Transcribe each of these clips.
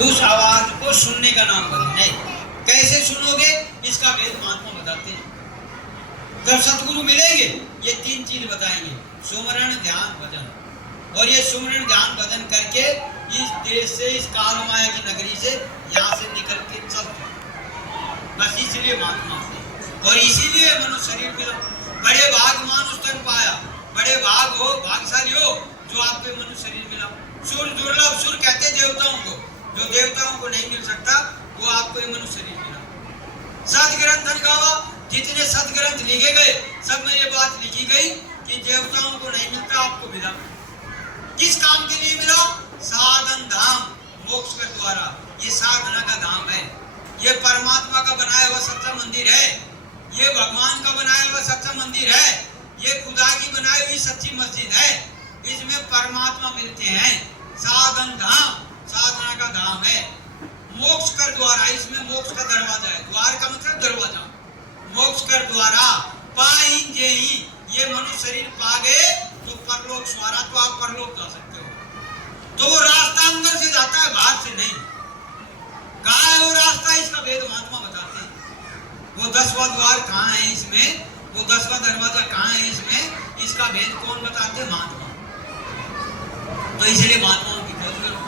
उस आवाज को सुनने का नाम भजन है। कैसे सुनोगे इसका भेद महात्मा बताते हैं। जब सतगुरु मिलेंगे ये तीन चीज बताएंगे, सुमरण ध्यान भजन। और ये सुमरण ध्यान भजन करके इस देश से, इस काल माया की नगरी से यहाँ से निकल के चल बस, इसलिए महात्मा और इसीलिए मनुष्य शरीर मिला। बड़े भाग मानुष तन पाया, बड़े भाग हो, भागशाली हो जो आपके मनुष्य शरीर मिला। सुर दुर्लभ, सुर कहते देवताओं को, जो देवताओं को नहीं मिल सकता वो आपको ये मनुष्य शरीर मिला। सदग्रंथ गावा, जितने सदग्रंथ लिखे गए सब में ये बात लिखी गई कि देवताओं को नहीं मिलता, आपको मिला। किस काम के लिए मिला? साधन धाम, मोक्ष के द्वारा। ये साधना का धाम है, ये परमात्मा का बनाया हुआ सच्चा मंदिर है, ये भगवान का बनाया हुआ सच्चा मंदिर है, ये खुदा की बनाई हुई सच्ची मस्जिद है। इसमें परमात्मा मिलते हैं। साधन धाम, साधना का धाम है। मोक्ष कर द्वारा, इसमें मोक्ष का दरवाजा है। द्वार का मतलब दरवाजा। मोक्ष कर द्वारा पाएंगे ही, ये मनुष्य शरीर पा गए तो परलोक स्वारा, तो आप परलोक जा सकते हो। तो वो रास्ता अंदर से जाता है, बाहर से नहीं। कहाँ है वो रास्ता? इसका भेद महात्मा बताते हैं। वो 10वां द्वार कहाँ है इसमें, वो 10वां दरवाजा कहाँ है इसमें, इसका भेद कौन बताते हैं? महात्मा। तो इसलिए महात्माओं की खोज करो।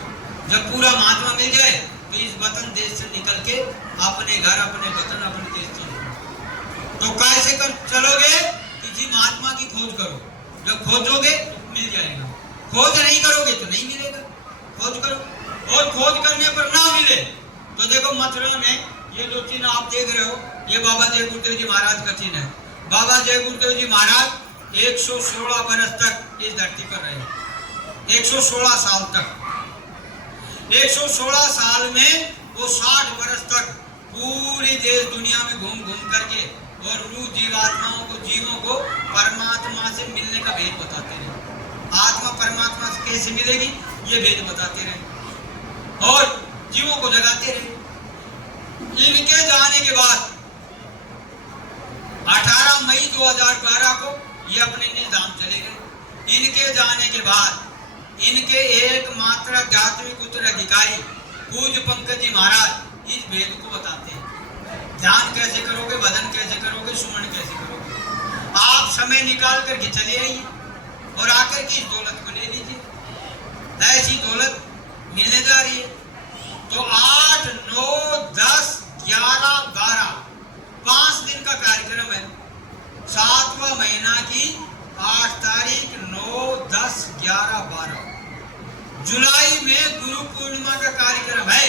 जब पूरा महात्मा मिल जाए तो इस वतन देश से निकल के अपने घर, अपने वतन, अपने देश चलो। तो कैसे कर चलोगे? किसी महात्मा की खोज करो। जब खोजोगे मिल जाएगा, खोज नहीं करोगे तो नहीं मिलेगा। खोज करो, और खोज करने पर ना मिले तो देखो मथुरा में ये जो चिन्ह आप देख रहे हो, ये बाबा जय गुरुदेव जी महाराज का चिन्ह है। बाबा जय गुरुदेव जी महाराज 116 वर्ष तक इस धरती पर रहे। 116 साल तक, 116 साल में वो 60 वर्ष तक पूरी देश दुनिया में घूम घूम करके और रूह जीवात्माओं को, जीवों को परमात्मा से मिलने का भेद बताते रहे। आत्मा परमात्मा से कैसे मिलेगी ये भेद बताते रहे और जीवों को जगाते रहे। इनके जाने के बाद 18 मई 2012 को ये अपने निज धाम चले गए। इनके जाने के बाद इनके एकमात्र आध्यात्मिक उत्तराधिकारी पूज्य पंकज जी महाराज इस भेद को बताते हैं। ध्यान कैसे करोगे, भजन कैसे करोगे, सुमन कैसे करोगे। आप समय निकाल करके चले आइए और आकर के इस दौलत को ले लीजिए। ऐसी दौलत मिलने जा रही है। तो 8, 9, 10, 11, 12 5 दिन का कार्यक्रम है। 7वां महीना की 8 तारीख, 9, 10, 11, 12 जुलाई में गुरु पूर्णिमा का कार्यक्रम है।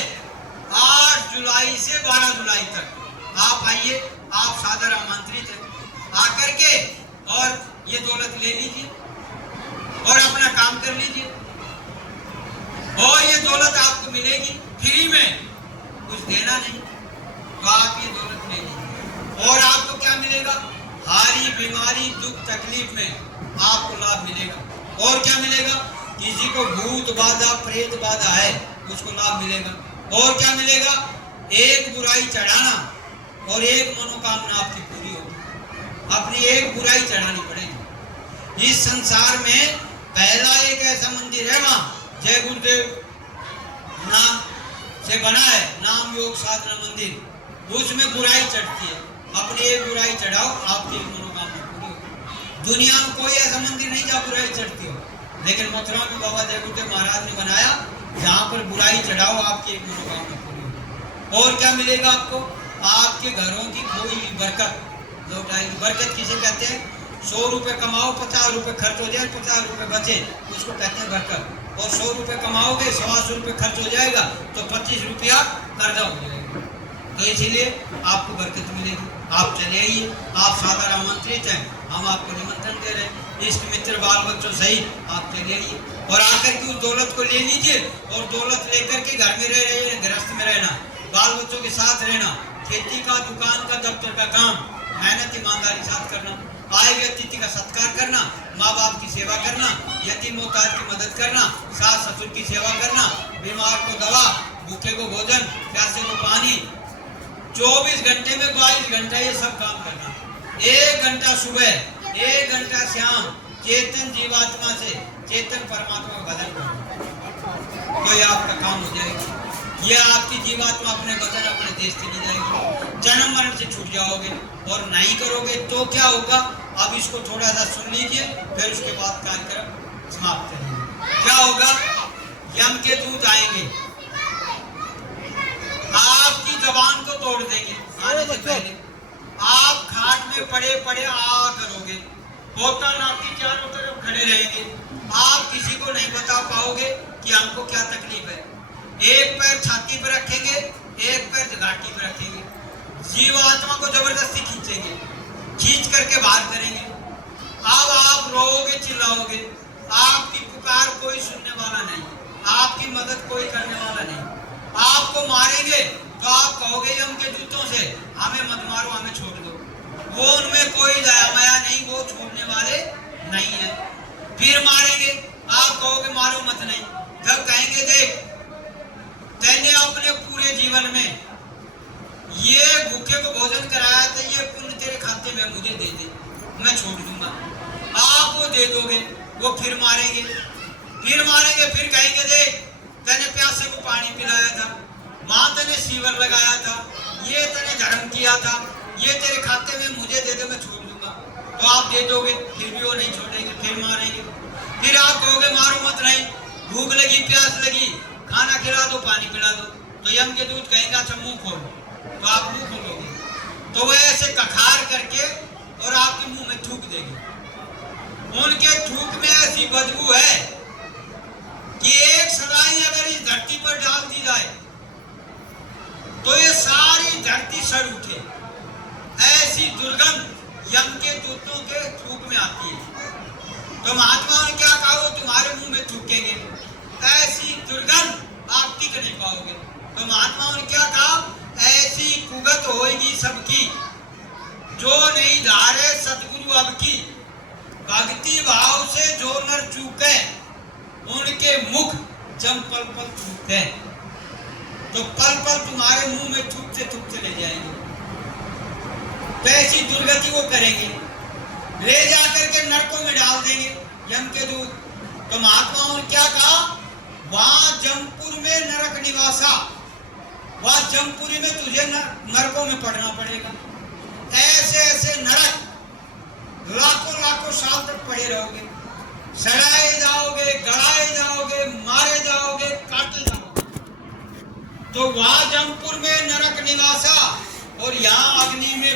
8 जुलाई से 12 जुलाई तक आप आइए, आप सादर आमंत्रित हैं। आकर के और ये दौलत ले लीजिए और अपना काम कर लीजिए और ये दौलत आपको मिलेगी फ्री में, कुछ देना नहीं। तो आप ये दौलत ले लीजिए और आपको क्या मिलेगा? हारी बीमारी दुख तकलीफ में आपको लाभ मिलेगा। और क्या मिलेगा? किसी को भूत बाधा, प्रेत बाधा है उसको लाभ मिलेगा। और क्या मिलेगा? एक बुराई चढ़ाना और एक मनोकामना आपकी पूरी होगी। अपनी एक बुराई चढ़ानी पड़ेगी। इस संसार में पहला एक ऐसा मंदिर है वहाँ जय गुरुदेव नाम से बना है, नाम योग साधना मंदिर। उसमें बुराई चढ़ती है, अपनी एक बुराई चढ़ाओ, आपकी एक मनोकामना पूरी होगी। दुनिया में कोई ऐसा मंदिर नहीं जहाँ बुराई चढ़ती हो, लेकिन मथुरा में बाबा जय गुरुदेव महाराज ने बनाया जहाँ पर बुराई चढ़ाओ, आपकी एक मनोकामना पूरी होगी। और क्या मिलेगा आपको? आपके घरों की कोई भी बरकत लौट आएगी। बरकत किसे कहते हैं? 100 रुपए कमाओ, 50 रुपए खर्च हो जाए, 50 रुपए बचे, उसको कहते हैं बरकत। और 100 रुपए कमाओगे, 125 रुपए खर्च हो जाएगा तो 25 रुपया कर्जा हो जाएगा। तो इसीलिए आपको बरकत मिलेगी। आप चले आइए, आप सादर आमंत्रित हैं, हम आपको निमंत्रण दे रहे हैं। इष्ट मित्र बाल बच्चों सहित आप चले आइए और आकर के उस दौलत को ले लीजिए और दौलत लेकर के घर में रह रहे, गृहस्थ में रहना, बाल बच्चों के साथ रहना, खेती का, दुकान का, दफ्तर का काम मेहनत ईमानदारी साथ करना, आए हुए अतिथि का सत्कार करना, माँ बाप की सेवा करना, यतीम मोहताज की मदद करना, सास ससुर की सेवा करना, बीमार को दवा, भूखे को भोजन, प्यासे को पानी, 24 घंटे में 22 घंटा ये सब काम करना। 1 घंटा सुबह, 1 घंटा शाम चेतन जीवात्मा से चेतन परमात्मा का भजन करना, तो ये आपका काम हो जाएगा। ये आपकी जीवात्मा अपने वतन अपने देश चली जाएगी, जन्म मरण से छूट जाओगे। और नहीं करोगे तो क्या होगा, अब इसको थोड़ा सा सुन लीजिए, फिर उसके बाद कार्यक्रम समाप्त करेंगे। क्या होगा, यम के दूत आएंगे, आपकी जबान को तोड़ देंगे। आने से पहले आप खाट में पड़े पड़े आ करोगे, बोतल आपकी चारों तरफ खड़े रहेंगे, आप किसी को नहीं बता पाओगे कि हमको क्या तकलीफ है। एक पैर छाती पर रखेंगे, एक पैर घाटी पर रखेंगे, जीवात्मा को जबरदस्ती खींचेंगे, खींच करके बाहर करेंगे। अब आप रोओगे, चिल्लाओगे, आपकी पुकार कोई सुनने वाला नहीं, आपकी मदद कोई करने वाला नहीं। आपको मारेंगे तो आप कहोगे यम के दूतों से, हमें मत मारो, हमें छोड़ दो। वो उनमें कोई दया माया नहीं, वो छोड़ने वाले नहीं है। फिर मारेंगे, आप कहोगे मारो मत नहीं। जब कहेंगे देख तैने अपने पूरे जीवन में ये भूखे को भोजन कराया था, ये पुण्य तेरे खाते में मुझे दे दे, मैं छोड़ दूंगा। आप वो दे दोगे, वो फिर मारेंगे, फिर कहेंगे देख तने प्यासे को पानी पिलाया था, माँ तने सीवर लगाया था, ये तने धर्म किया था, ये तेरे खाते में मुझे दे दे, मैं छोड़ दूंगा। तो आप दे दोगे, फिर भी वो नहीं छोड़ेंगे, फिर मारेंगे। फिर आप कहोगे मारो मत नहीं, भूख लगी, प्यास लगी, खाना खिला दो, पानी पिला दो। तो यम के दूत कहेंगे अच्छा मुंह खोलो, तो आप मुंह खोलोगे, तो वह ऐसे कखार करके और आपके मुंह में थूक देंगे। उनके थूक में ऐसी बदबू है कि एक सलाई अगर इस धरती पर डाल दी जाए तो ये सारी धरती सड़ उठे। ऐसी दुर्गंध यम के दूतों के थूक में आती है। तो महात्माओं ने क्या कहा, वो तुम्हारे मुंह में थूकेंगे, ऐसी दुर्गंध आप टिक नहीं पाओगे। तो महात्माओं ने क्या कहा, ऐसी कुगत होगी सबकी जो नहीं धारे सतगुरु अब की, भक्ति भाव से जो नर चूके उनके मुख जम पल पल थूकते। तो पल पल तुम्हारे मुंह में थूकते ले जाएंगे। तो ऐसी दुर्गति वो करेंगे, ले जाकर के नरकों में डाल देंगे यम के दूत। तो महात्माओं ने क्या कहा, वहां जमपुर में नरक निवासा, वहां जमपुरी में तुझे नरकों में पड़ना पड़ेगा। ऐसे ऐसे नरक लाखों लाखों साल तक पड़े रहोगे, सड़ाए जाओगे, गड़ाए जाओगे, मारे जाओगे, काटे जाओगे। तो वहां जमपुर में नरक निवासा और यहाँ अग्नि में